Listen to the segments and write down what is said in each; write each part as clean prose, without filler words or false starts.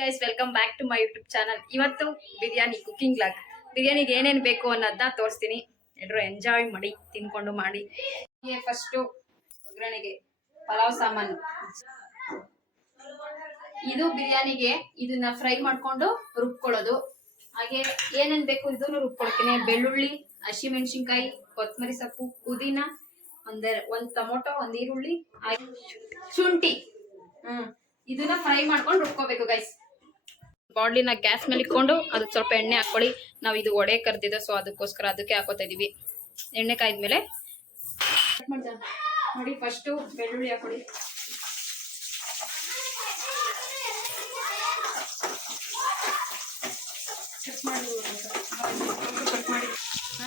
Guys welcome back to my YouTube channel. ಇವತ್ತು biryani cooking vlog. ಬಿರಿಯಾನಿಗೆ ಏನೇನು ಬೇಕು ಅನ್ನೋದನ್ನ ತೋರಿಸ್ತೀನಿ. ಎಲ್ಲರೂ ಎಂಜಾಯ್ ಮಾಡಿ ತಿನ್ಕೊಂಡು ಮಾಡಿ. ಫಸ್ಟು ಒಗ್ಗರಣೆಗೆ ಪಲಾವ್ ಸಾಮಾನು. ಇದು ಬಿರಿಯಾನಿಗೆ ಇದನ್ನ ಫ್ರೈ ಮಾಡ್ಕೊಂಡು ರುಬ್ಕೊಳ್ಳೋದು. ಹಾಗೆ ಏನೇನು ಬೇಕು ಇದನ್ನು ರುಬ್ಕೊಳ್ತೀನಿ. ಬೆಳ್ಳುಳ್ಳಿ, ಹಸಿಮೆಣಸಿನ್ಕಾಯಿ, ಕೊತ್ತಂಬರಿ ಸೊಪ್ಪು, ಪುದೀನ, ಒಂದು ಟೊಮೊಟೊ, ಒಂದು ಈರುಳ್ಳಿ, ಶುಂಠಿ. ಇದನ್ನ ಫ್ರೈ ಮಾಡ್ಕೊಂಡು ರುಬ್ಕೋಬೇಕು ಗೈಸ್. ಬಾಡ್ಲಿನ ಗ್ಯಾಸ್ ಮೇಲೆ ಇಟ್ಕೊಂಡು ಅದಕ್ಕೆ ಸ್ವಲ್ಪ ಎಣ್ಣೆ ಹಾಕೊಳ್ಳಿ. ನಾವು ಇದು ಒಡೆ ಕರ್ದಿದೆ, ಸೊ ಅದಕ್ಕೋಸ್ಕರ ಅದಕ್ಕೆ ಹಾಕೋತಾ ಇದೀವಿ. ಎಣ್ಣೆ ಕಾಯ್ದ್ಮೇಲೆ ನೋಡಿ ಫಸ್ಟು ಬೆಳ್ಳುಳ್ಳಿ ಹಾಕೊಳ್ಳಿ. ಕಟ್ ಮಾಡಿ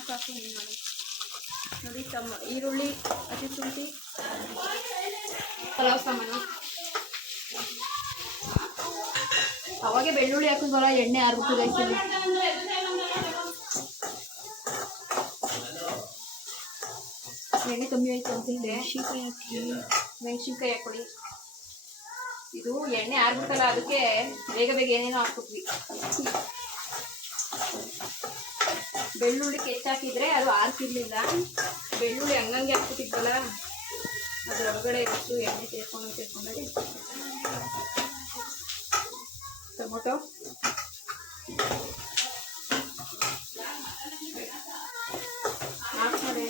ಹಾಕು ನೋಡಿ. ಈರುಳ್ಳಿ, ಹಸಿಶುಂಠಿ, ಪಲಾವ್ ಸಾಮಾನು. ಅವಾಗೆ ಬೆಳ್ಳುಳ್ಳಿ ಹಾಕಿದ್ವಲ್ಲ, ಎಣ್ಣೆ ಆರ್ಬಿಟ್ಟು ಗೈಸಲ್ಲಿ. ಎಣ್ಣೆ ಕಮ್ಮಿ ಆಯ್ತು ಅಂತ ಇದೆ. ಮೆಣಸಿನ್ಕಾಯಿ ಹಾಕೊಳ್ಳಿ. ಇದು ಎಣ್ಣೆ ಆರ್ಬಿಟ್ಟಲ್ಲ, ಅದಕ್ಕೆ ಬೇಗ ಬೇಗ ಏನೇನೋ ಹಾಕ್ಬಿಟ್ವಿ. ಬೆಳ್ಳುಳ್ಳಿ ಕೆಚ್ಚಾಕಿದ್ರೆ ಅದು ಆರ್ತಿರ್ಲಿಲ್ಲ. ಬೆಳ್ಳುಳ್ಳಿ ಹಂಗಂಗೆ ಹಾಕ್ಬಿಟ್ಟಿದ್ವಲ್ಲ, ಅದ್ರ ಒಳಗಡೆ ಇಟ್ಟು ಎಣ್ಣೆ ಸೇರ್ಕೊಂಡಾಗೆ. ಟೊಮೊಟೊ, ಹಾಕ್ತಾರೆ.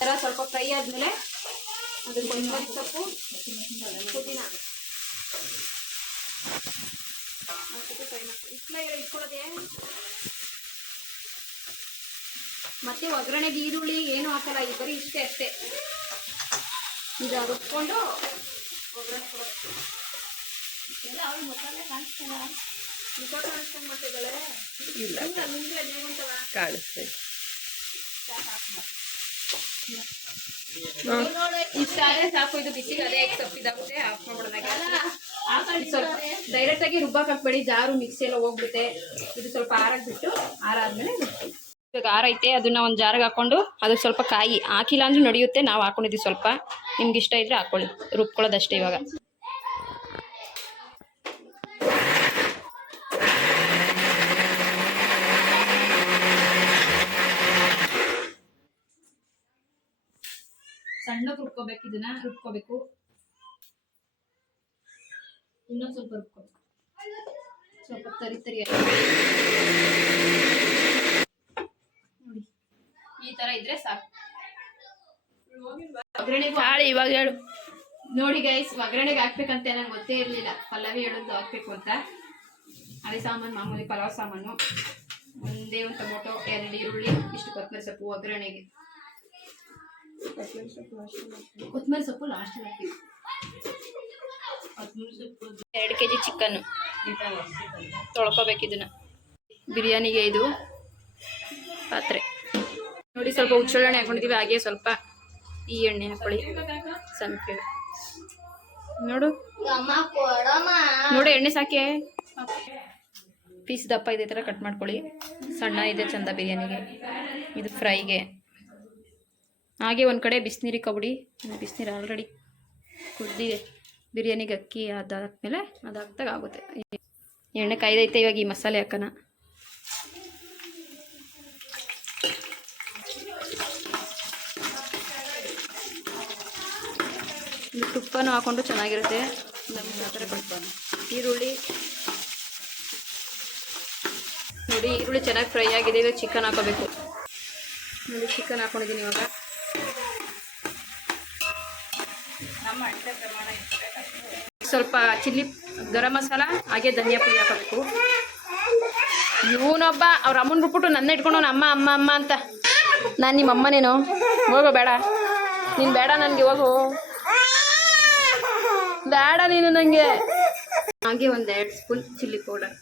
ಥರ ಸ್ವಲ್ಪ ಫ್ರೈ ಆದ್ಮೇಲೆ ಅದು ಕೊತ್ತಂಬರಿ ಸೊಪ್ಪು, ಪುದೀನ ಫ್ರೈ ಮಾಡ್ತೀವಿ. ಇಟ್ಕೊಳ್ಳೋದೆ. ಮತ್ತೆ ಒಗ್ಗರಣೆಗೆ ಈರುಳ್ಳಿ ಏನು ಹಾಕಲ್ಲ, ಈ ಬರೀ ಇಷ್ಟೇ ಅಷ್ಟೇ. ಇದು ರುಬ್ಕೊಂಡು ಒಗ್ಗರಣೆ ಕೊಡೋದು. ಅವಳು ಮಸಾಲೆ ಕಾಣಿಸ್ತಲ್ಲ, ಮುಖ ಕಾಣಿಸ್ಕೊಂಡ್ ಮಾಡ್ತಿದ್ದಾಳೆ. ಇಲ್ಲ ನಿಮ್ಗೆ ಕಾಣಿಸ್ತದೆ. ಇಷ್ಟ ಆದ್ರೆ ಸಾಕು. ಇದು ಬಿಸಿಗೆ ಅದೇ ಸೊಪ್ಪಿದಾಗುತ್ತೆ. ಆಫ್ ಮಾಡ್ಬಿಡೋದಾಗೆ. ಸ್ವಲ್ಪ ಡೈರೆಕ್ಟ್ ಆಗಿ ರುಬ್ಬಾಕ್ ಹಾಕ್ಬೇಡಿ, ಜಾರು ಮಿಕ್ಸಿ ಎಲ್ಲ ಹೋಗ್ಬಿಡುತ್ತೆ. ಇದು ಸ್ವಲ್ಪ ಆರಾಕ್ಬಿಟ್ಟು ಆರಾದ್ಮೇಲೆ ಇವಾಗ ಆರೈತೆ, ಅದನ್ನ ಒಂದು ಜಾರಿಗೆ ಹಾಕೊಂಡು ಅದಕ್ಕೆ ಸ್ವಲ್ಪ ಕಾಯಿ ಹಾಕಿಲ್ಲ ಅಂದ್ರೆ ನಡೆಯುತ್ತೆ. ನಾವು ಹಾಕೊಂಡಿದ್ದೀವಿ ಸ್ವಲ್ಪ. ನಿಮ್ಗೆ ಇಷ್ಟ ಇದ್ರೆ ಹಾಕೊಳ್ಳಿ. ರುಬ್ಕೊಳ್ಳೋದಷ್ಟೇ ಇವಾಗ. ಸಣ್ಣಕ್ಕೆ ರುಬ್ಕೋಬೇಕು. ಇದನ್ನ ರುಬ್ಕೋಬೇಕು. ಇನ್ನೊಂದು ಸ್ವಲ್ಪ ರುಬ್ಕೋಬೇಕು. ಸ್ವಲ್ಪ ತರಿ ನೋಡಿ, ಈ ತರ ಇದ್ರೆ ಸಾಕು. ಒಗ್ಗರಣೆಗೆ ಇವಾಗ ಹೇಳು ನೋಡಿ ಗೈಸ್. ಒಗ್ಗರಣೆಗೆ ಹಾಕ್ಬೇಕಂತ ನಂಗೆ ಗೊತ್ತೇ ಇರಲಿಲ್ಲ. ಪಲ್ಲವಿ ಹೇಳೋದು ಹಾಕ್ಬೇಕು ಅಂತ. ಅದೇ ಸಾಮಾನು ಮಾಮೂಲಿ ಪಲಾವ್ ಸಾಮಾನು. ಒಂದೇ ಒಂದು ಟೊಮೊಟೊ, 2 ಈರುಳ್ಳಿ, ಇಷ್ಟು ಕೊತ್ತಂಬರಿ ಸೊಪ್ಪು. ಒಗ್ಗರಣೆಗೆ ಕೊತ್ತಂಬರಿ ಸೊಪ್ಪು ಲಾಸ್ಟ್ ಹಾಕ್ತೀವಿ. 2 kg ಚಿಕನ್ ತೊಳ್ಕೊಬೇಕು. ಇದನ್ನ ಬಿರಿಯಾನಿಗೆ ಇದು ಪಾತ್ರೆ ನೋಡಿ. ಸ್ವಲ್ಪ ಹುಚ್ಚೆಳ್ಳೆಣ್ಣೆ ಹಾಕೊಂಡಿದ್ದೀವಿ. ಹಾಗೆ ಸ್ವಲ್ಪ ಈ ಎಣ್ಣೆ ಹಾಕೊಳ್ಳಿ. ಸನ್ಫ್ಲವರ್ ನೋಡು ಎಣ್ಣೆ ಸಾಕೆ. ಪೀಸ್ ದಪ್ಪ ಇದೆ ಥರ ಕಟ್ ಮಾಡ್ಕೊಳ್ಳಿ. ಸಣ್ಣ ಇದೆ ಚಂದ ಬಿರಿಯಾನಿಗೆ. ಇದು ಫ್ರೈಗೆ. ಹಾಗೆ ಒಂದು ಕಡೆ ಬಿಸಿನೀರಿಗೆ ಕಬಡಿ. ಬಿಸಿನೀರು ಆಲ್ರೆಡಿ ಕುದ್ದಿದೆ. ಬಿರಿಯಾನಿಗೆ ಅಕ್ಕಿ ಅದಾದ್ಮೇಲೆ ಅದಾಗ್ದಾಗ ಆಗುತ್ತೆ. ಎಣ್ಣೆ ಕಾಯ್ದೈತೆ. ಇವಾಗ ಈ ಮಸಾಲೆ ಹಾಕೋಣ. ತುಪ್ಪನೂ ಹಾಕೊಂಡು ಚೆನ್ನಾಗಿರುತ್ತೆ. ಆ ಥರ ಈರುಳ್ಳಿ ನೋಡಿ. ಈರುಳ್ಳಿ ಚೆನ್ನಾಗಿ ಫ್ರೈ ಆಗಿದೆ. ಇವಾಗ ಚಿಕನ್ ಹಾಕೋಬೇಕು. ನೋಡಿ ಚಿಕನ್ ಹಾಕೊಂಡಿದ್ದೀನಿ ಇವಾಗ. ಸ್ವಲ್ಪ ಚಿಲ್ಲಿ, ಗರಂ ಮಸಾಲ, ಹಾಗೆ ಧನಿಯಾ ಪುಡಿ ಹಾಕೋಬೇಕು. ಇವನೊಬ್ಬ ಅವ್ರ ಅಮ್ಮನ ಬಿಟ್ಬಿಟ್ಟು ನನ್ನ ಇಟ್ಕೊಂಡು ಅಮ್ಮ ಅಮ್ಮ ಅಮ್ಮ ಅಂತ. ನಾನು ನಿಮ್ಮ ಅಮ್ಮನೇನು? ಹೋಗೋ ಬೇಡ ನೀನು, ಬೇಡ ನನಗೆ, ಹೋಗು ಬೇಡ ನೀನು ನನಗೆ. ಹಾಗೆ ಒಂದು 2 ಸ್ಪೂನ್ ಚಿಲ್ಲಿ ಪೌಡರ್.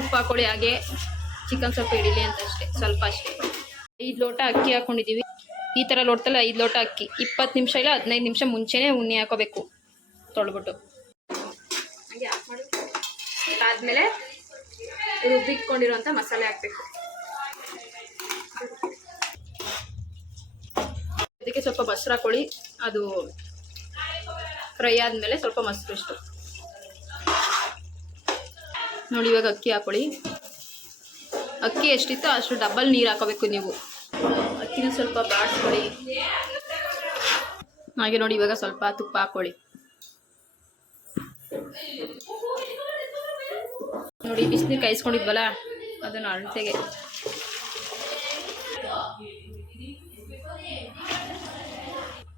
ಉಪ್ಪು ಹಾಕೊಳ್ಳಿ. ಹಾಗೆ ಚಿಕನ್ ಸ್ವಲ್ಪ ಹಿಡಿಲಿ ಅಂತ ಅಷ್ಟೇ, ಸ್ವಲ್ಪ ಅಷ್ಟೇ. 5 ಲೋಟ ಅಕ್ಕಿ ಹಾಕೊಂಡಿದ್ದೀವಿ. ಈ ಥರ ಲೋಟದಲ್ಲಿ 5 ಲೋಟ ಅಕ್ಕಿ. 20 ನಿಮಿಷ ಇಲ್ಲ 15 ನಿಮಿಷ ಮುಂಚೆನೇ ಉಣ್ಣೆ ಹಾಕೋಬೇಕು, ತೊಳ್ಬಿಟ್ಟು. ಹಾಗೆ ಆಫ್ ಮಾಡಿ ಆದಮೇಲೆ ರುಬ್ಬಿಟ್ಕೊಂಡಿರೋಂಥ ಮಸಾಲೆ ಹಾಕಬೇಕು. ಅದಕ್ಕೆ ಸ್ವಲ್ಪ ಬಸ್ರು ಹಾಕೊಳ್ಳಿ. ಅದು ಫ್ರೈ ಆದಮೇಲೆ ಸ್ವಲ್ಪ ಮೊಸರು ಇಷ್ಟು ನೋಡಿ. ಇವಾಗ ಅಕ್ಕಿ ಹಾಕೊಳ್ಳಿ. ಅಕ್ಕಿ ಎಷ್ಟಿತ್ತು ಅಷ್ಟು ಡಬಲ್ ನೀರು ಹಾಕೋಬೇಕು ನೀವು. ಅಕ್ಕಿನ ಸ್ವಲ್ಪ ಬಾಡಿಸ್ಕೊಳ್ಳಿ. ಹಾಗೆ ನೋಡಿ ಇವಾಗ ಸ್ವಲ್ಪ ತುಪ್ಪ ಹಾಕೊಳ್ಳಿ. ನೋಡಿ ಬಿಸಿನೀರು ಕಾಯಿಸ್ಕೊಂಡಿದ್ವಲ್ಲ ಅದನ್ನು ಅಳತೆಗೆ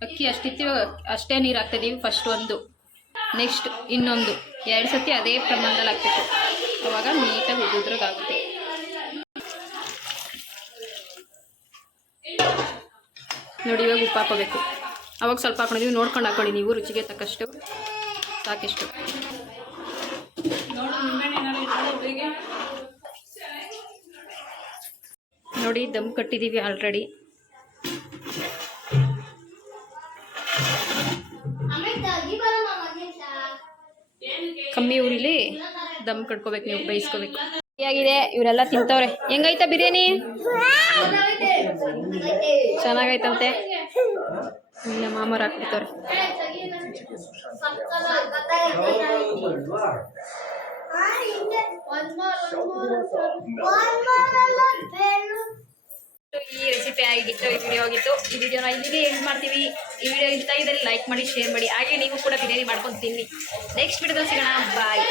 ಅಕ್ಕಿ ಅಷ್ಟಿತ್ತು ಅಷ್ಟೇ ನೀರು ಹಾಕ್ತಿದ್ದೀವಿ. ಫಸ್ಟ್ ಒಂದು, ನೆಕ್ಸ್ಟ್ ಇನ್ನೊಂದು, 2 ಸತಿ ಅದೇ ಪ್ರಮಾಣದಲ್ಲಿ ಹಾಕ್ಬೇಕು. ಅವಾಗ ನೀಟಾಗಿ ಉದುದ್ರಾಗುತ್ತೆ. ನೋಡಿ ಇವಾಗ ಉಪ್ಪು ಹಾಕೋಬೇಕು. ಅವಾಗ ಸ್ವಲ್ಪ ಹಾಕೊಂಡಿದ್ದೀವಿ, ನೋಡ್ಕೊಂಡು ಹಾಕೊಳ್ಳಿ ನೀವು ರುಚಿಗೆ ತಕ್ಕಷ್ಟು ಸಾಕಿಷ್ಟು. ನೋಡಿ ದಮ್ ಕಟ್ಟಿದ್ದೀವಿ ಆಲ್ರೆಡಿ. ಕಮ್ಮಿ ಉರಿಲಿ ದಮ್ ಕಟ್ಕೋಬೇಕು ನೀವು, ಬೇಯಿಸ್ಕೋಬೇಕು. ಹೇಗಿದೆ ಇವರೆಲ್ಲ ತಿಂತವ್ರೆ. ಹೆಂಗೈತ ಬಿರಿಯಾನಿ? ಚೆನ್ನಾಗೈತಂತೆ. ಇಲ್ಲ ಮಾಮೂರು ಹಾಕ್ಬಿಡ್ತವ್ರೆ. ಈ ರೆಸಿಪಿ ಆಗಿತ್ತು, ಈ ವಿಡಿಯೋ ಆಗಿತ್ತು. ಈ ವಿಡಿಯೋನ ಇಲ್ಲಿಗೆ ಎಂಡ್ ಮಾಡ್ತೀವಿ. ಈ ವಿಡಿಯೋ ಇಷ್ಟ ಇದ್ದಲ್ಲಿ ಲೈಕ್ ಮಾಡಿ, ಶೇರ್ ಮಾಡಿ. ಹಾಗೆ ನೀವು ಕೂಡ ಬಿರಿಯಾನಿ ಮಾಡ್ಕೊಂಡು ತಿನ್ನಿ. ನೆಕ್ಸ್ಟ್ ವಿಡಿಯೋದಲ್ಲಿ ಸಿಗೋಣ. ಬಾಯ್.